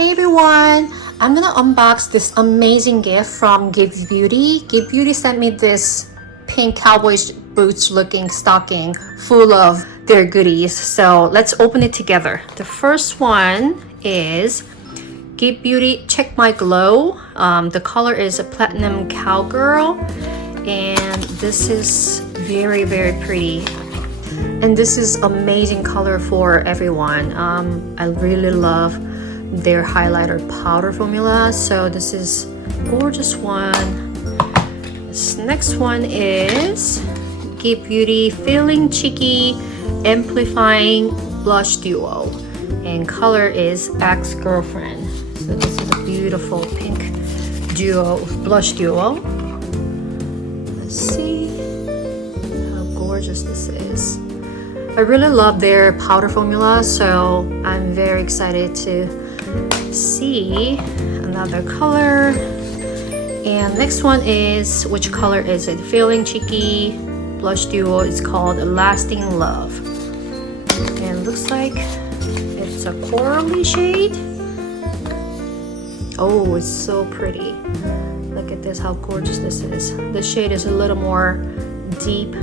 Hey everyone! I'm gonna unbox this amazing gift from GXVE Beauty. GXVE Beauty sent me this pink cowboy boots looking stocking full of their goodies. So let's open it together. The first one is GXVE Beauty Check My Glow. The color is a platinum cowgirl, and this is very pretty. And this is amazing color for everyone. I really love their highlighter powder formula, so this is gorgeous one. This next one is GXVE Beauty Feeling Cheeky Amplifying Blush Duo, and color is Ex-Girlfriend. So this is a beautiful pink blush duo. Let's see how gorgeous this is. I really love their powder formula, so I'm very excited to see another color. And next one is, which color is it? Feeling Cheeky Blush Duo. It's called Lasting Love, and it looks like it's a corally shade. Oh, it's so pretty. Look at this, how gorgeous this is. The shade is a little more deep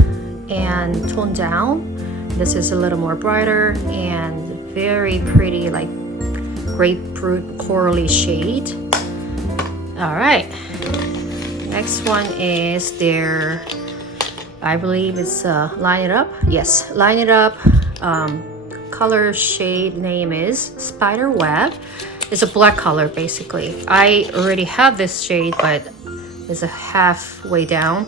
and toned down. This is a little more brighter and very pretty, like grapefruit corally shade. All right, next one is their, I believe it's Line It Up. Yes, Line It Up. Color shade name is Spider Web. It's a black color basically. I already have this shade, but it's a halfway down.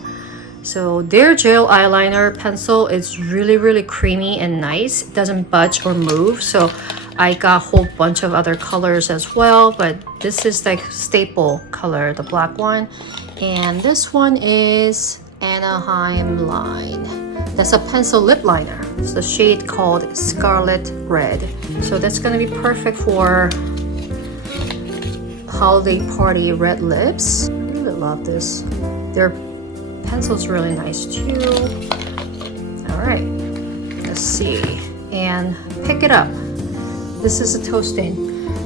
So their gel eyeliner pencil is really creamy and nice. It doesn't budge or move. So I got a whole bunch of other colors as well, but this is like staple color, the black one. And this one is Anaheim Line. That's a pencil lip liner. It's the shade called Scarlet Red. So that's gonna be perfect for holiday party red lips. I really love this. Their pencil's really nice too. All right, let's see, and pick it up. This is a Toastin.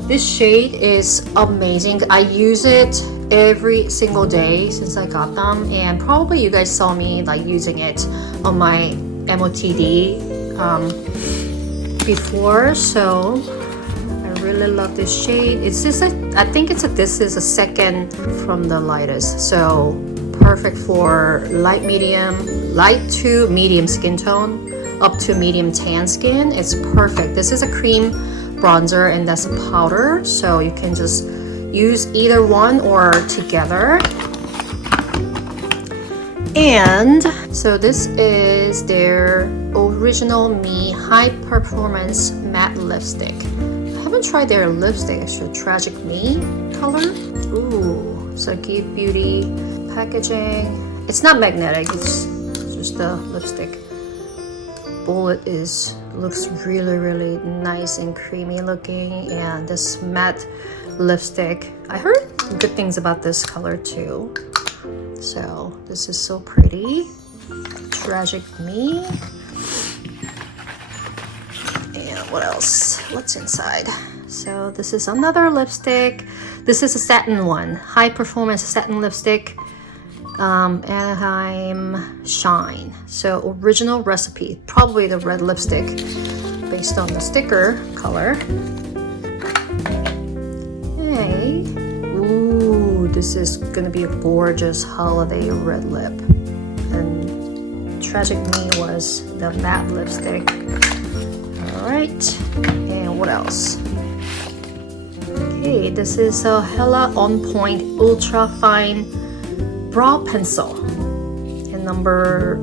This shade is amazing. I use it every single day since I got them, and probably you guys saw me like using it on my MOTD before. So I really love this shade. It's just I think this is a second from the lightest, so perfect for light to medium skin tone, up to medium tan skin. It's perfect. This is a cream bronzer and that's a powder, so you can just use either one or together. And so this is their Original Me High Performance Matte Lipstick. I haven't tried their lipstick, actually. Tragic Me color. Ooh, so GXVE Beauty packaging. It's not magnetic, it's just the lipstick. Bullet looks really nice and creamy looking, and this matte lipstick, I heard good things about this color too. So this is so pretty. Tragic Me. And what else? What's inside? So this is another lipstick. This is a satin one, high performance satin lipstick. Anaheim Shine. So original recipe, probably the red lipstick based on the sticker color. Hey, ooh, this is gonna be a gorgeous holiday red lip. And Tragic Me was the matte lipstick. All right, and what else? Okay, this is a Hella On Point Ultra Fine Brow Pencil, and number,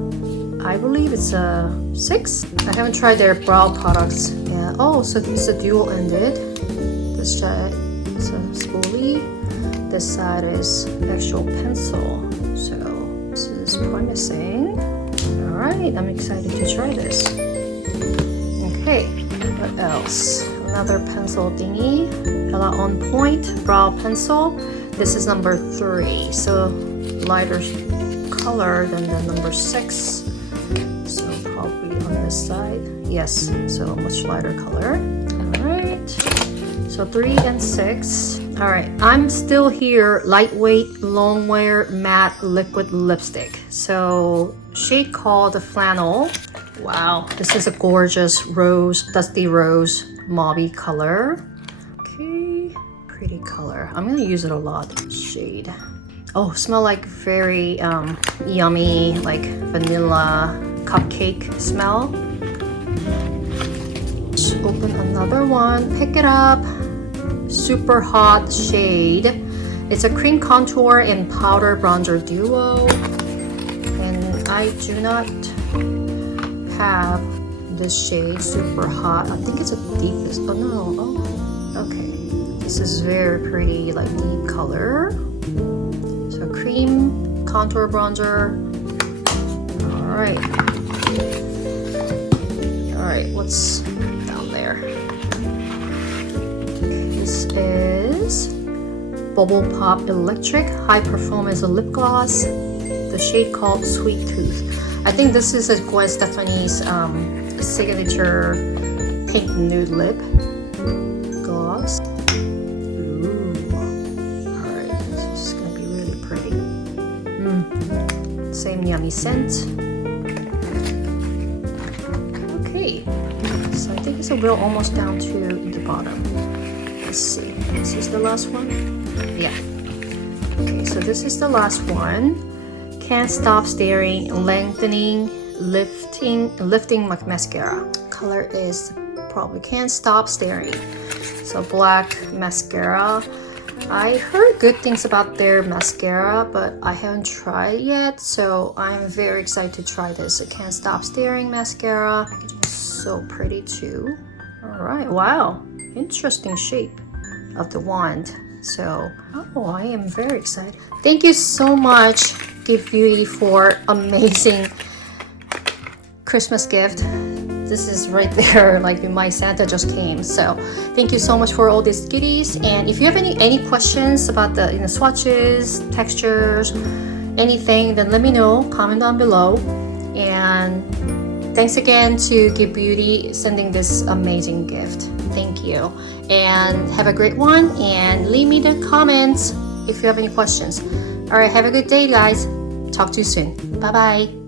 I believe it's a 6. I haven't tried their brow products. Yeah. Oh, so it's a dual-ended. This side is a spoolie. This side is actual pencil. So this is promising. All right, I'm excited to try this. Okay, what else? Another pencil thingy. Hella On Point Brow Pencil. This is number 3. So lighter color than the number 6, so probably on this side. Yes, so much lighter color. All right, So 3 and 6. All right, I'm still here. Lightweight, long wear, matte liquid lipstick. So shade called the Flannel. Wow, this is a gorgeous rose, dusty rose, mauvey color. Okay, pretty color. I'm gonna use it a lot. Shade. Oh, smell like very yummy, like vanilla cupcake smell. Let's open another one. Pick it up. Super hot shade. It's a cream contour and powder bronzer duo. And I do not have this shade, super hot. I think it's a deepest. Oh no. Oh, okay. This is very pretty, like deep color. So cream contour bronzer. All right. All right. What's down there? This is Bubble Pop Electric High Performance Lip Gloss. The shade called Sweet Tooth. I think this is Gwen Stefani's signature pink nude lip gloss. Ooh. Alright, this is gonna be really pretty. Same yummy scent. Okay, so I think we're almost down to the bottom. Let's see, this is the last one? Yeah. Okay, so this is the last one. Can't Stop Staring, Lengthening, Lifting Mascara. Color is probably Can't Stop Staring. So black mascara. I heard good things about their mascara, but I haven't tried it yet. So I'm very excited to try this. A Can't Stop Staring mascara. Packaging is so pretty too. All right, wow, interesting shape of the wand. So, oh, I am very excited. Thank you so much, GXVE Beauty, for amazing Christmas gift. This is right there, like my Santa just came. So thank you so much for all these goodies. And if you have any questions about the swatches, textures, anything, then let me know. Comment down below. And thanks again to GXVE Beauty sending this amazing gift. Thank you. And have a great one. And leave me the comments if you have any questions. All right, have a good day, guys. Talk to you soon. Bye-bye.